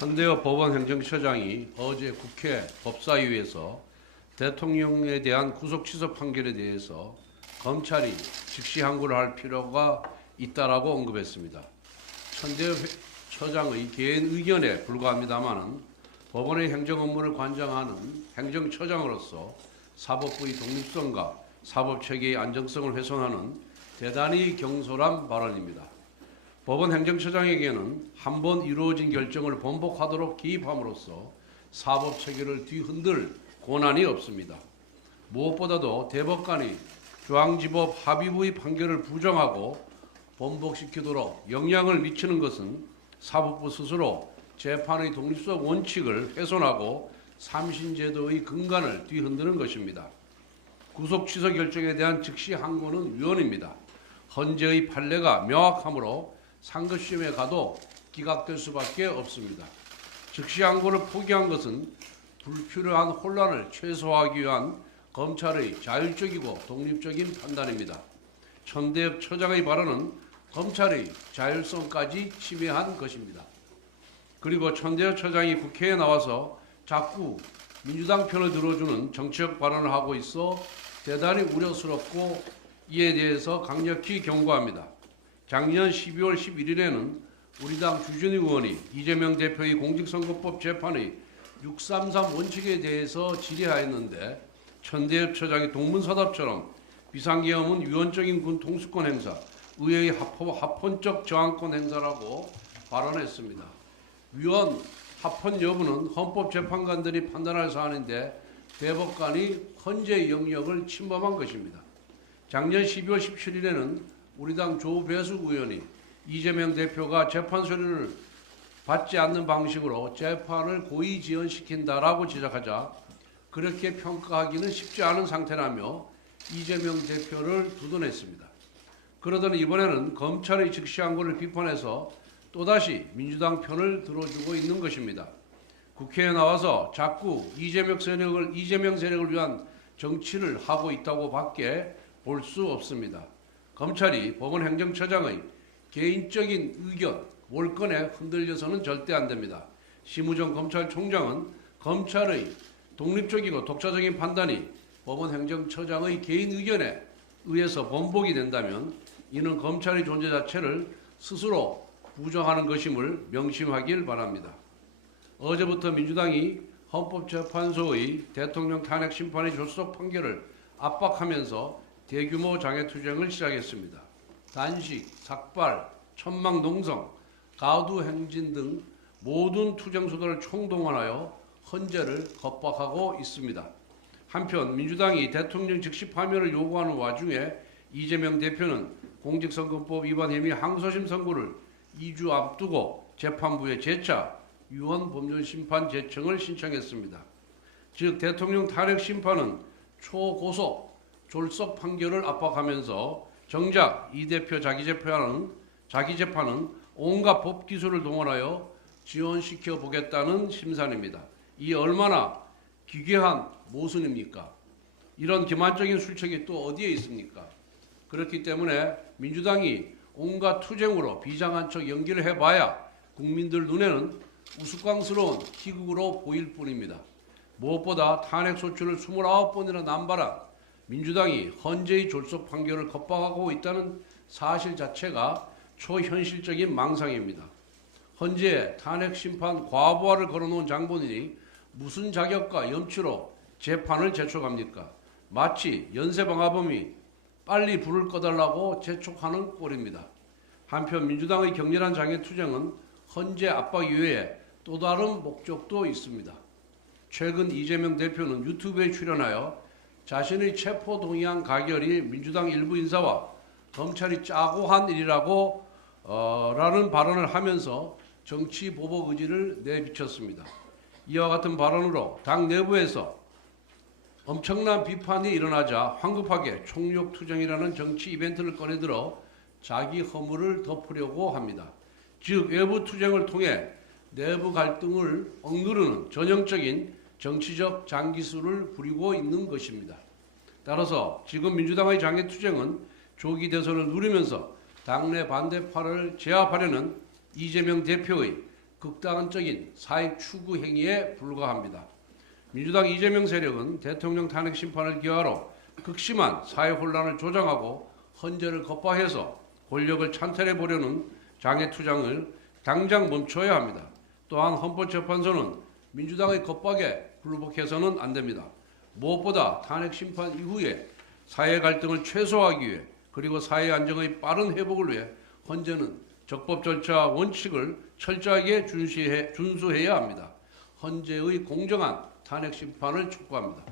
천대엽 법원행정처장이 어제 국회 법사위에서 대통령에 대한 구속 취소 판결에 대해서 검찰이 즉시 항고를 할 필요가 있다라고 언급했습니다. 천대엽 처장의 개인 의견에 불과합니다마는 법원의 행정 업무를 관장하는 행정처장으로서 사법부의 독립성과 사법체계의 안정성을 훼손하는 대단히 경솔한 발언입니다. 법원 행정처장에게는 한 번 이루어진 결정을 번복하도록 개입함으로써 사법체계를 뒤흔들 권한이 없습니다. 무엇보다도 대법관이 중앙지법 합의부의 판결을 부정하고 번복시키도록 영향을 미치는 것은 사법부 스스로 재판의 독립성 원칙을 훼손하고 삼신제도의 근간을 뒤흔드는 것입니다. 구속 취소 결정에 대한 즉시 항고는 위헌입니다. 헌재의 판례가 명확하므로 상급심에 가도 기각될 수밖에 없습니다. 즉시 항고를 포기한 것은 불필요한 혼란을 최소화하기 위한 검찰의 자율적이고 독립적인 판단입니다. 천대엽 처장의 발언은 검찰의 자율성까지 침해한 것입니다. 그리고 천대엽 처장이 국회에 나와서 자꾸 민주당 편을 들어주는 정치적 발언을 하고 있어 대단히 우려스럽고 이에 대해서 강력히 경고합니다. 작년 12월 11일에는 우리 당 주진우 의원이 이재명 대표의 공직선거법 재판의 633 원칙에 대해서 질의하였는데 천대엽 처장이 동문서답처럼 비상계엄은 위헌적인 군 통수권 행사, 의회의 합헌적 저항권 행사라고 발언했습니다. 위헌, 합헌 여부는 헌법재판관들이 판단할 사안인데 대법관이 헌재의 영역을 침범한 것입니다. 작년 12월 17일에는 우리 당 조배숙 의원이 이재명 대표가 재판 서류를 받지 않는 방식으로 재판을 고의 지연시킨다라고 지적하자 그렇게 평가하기는 쉽지 않은 상태라며 이재명 대표를 두둔했습니다. 그러더니 이번에는 검찰의 즉시 항고를 비판해서 또다시 민주당 편을 들어주고 있는 것입니다. 국회에 나와서 자꾸 이재명 세력을 위한 정치를 하고 있다고 밖에 볼 수 없습니다. 검찰이 법원 행정처장의 개인적인 의견, 월권에 흔들려서는 절대 안 됩니다. 심우정 검찰총장은 검찰의 독립적이고 독자적인 판단이 법원 행정처장의 개인 의견에 의해서 번복이 된다면 이는 검찰의 존재 자체를 스스로 부정하는 것임을 명심하길 바랍니다. 어제부터 민주당이 헌법재판소의 대통령 탄핵 심판의 졸속 판결을 압박하면서 대규모 장애투쟁을 시작했습니다. 단식, 삭발, 천막농성, 가두행진 등 모든 투쟁수단을 총동원하여 헌재를 겁박하고 있습니다. 한편 민주당이 대통령 즉시 파면을 요구하는 와중에 이재명 대표는 공직선거법 위반 혐의 항소심 선고를 2주 앞두고 재판부에 재차 유언법률심판 제청을 신청했습니다. 즉 대통령 탄핵 심판은 초고속 졸속 판결을 압박하면서 정작 이 대표 자기 재판은 온갖 법기술을 동원하여 지연시켜 보겠다는 심산입니다. 이 얼마나 기괴한 모순입니까? 이런 기만적인 술책이 또 어디에 있습니까? 그렇기 때문에 민주당이 온갖 투쟁으로 비장한 척 연기를 해봐야 국민들 눈에는 우스꽝스러운 희극으로 보일 뿐입니다. 무엇보다 탄핵소추를 29번이나 남발한 민주당이 헌재의 졸속 판결을 겁박하고 있다는 사실 자체가 초현실적인 망상입니다. 헌재에 탄핵심판 과부하를 걸어놓은 장본인이 무슨 자격과 염치로 재판을 재촉합니까? 마치 연쇄방화범이 빨리 불을 꺼달라고 재촉하는 꼴입니다. 한편 민주당의 격렬한 장애투쟁은 헌재 압박 이외에 또 다른 목적도 있습니다. 최근 이재명 대표는 유튜브에 출연하여 자신의 체포동의안 가결이 민주당 일부 인사와 검찰이 짜고 한 일이라고 라는 발언을 하면서 정치 보복 의지를 내비쳤습니다. 이와 같은 발언으로 당 내부에서 엄청난 비판이 일어나자 황급하게 총력투쟁이라는 정치 이벤트를 꺼내들어 자기 허물을 덮으려고 합니다. 즉 외부 투쟁을 통해 내부 갈등을 억누르는 전형적인 정치적 장기술을 부리고 있는 것입니다. 따라서 지금 민주당의 장애투쟁은 조기 대선을 누리면서 당내 반대파를 제압하려는 이재명 대표의 극단적인 사익 추구 행위에 불과합니다. 민주당 이재명 세력은 대통령 탄핵 심판을 기하로 극심한 사회 혼란을 조장하고 헌재를 겁박해서 권력을 찬탈해 보려는 장애 투쟁을 당장 멈춰야 합니다. 또한 헌법재판소는 민주당의 겁박에 굴복해서는 안 됩니다. 무엇보다 탄핵 심판 이후에 사회 갈등을 최소화하기 위해 그리고 사회 안정의 빠른 회복을 위해 헌재는 적법 절차 원칙을 철저하게 준수해야 합니다. 헌재의 공정한 탄핵 심판을 촉구합니다.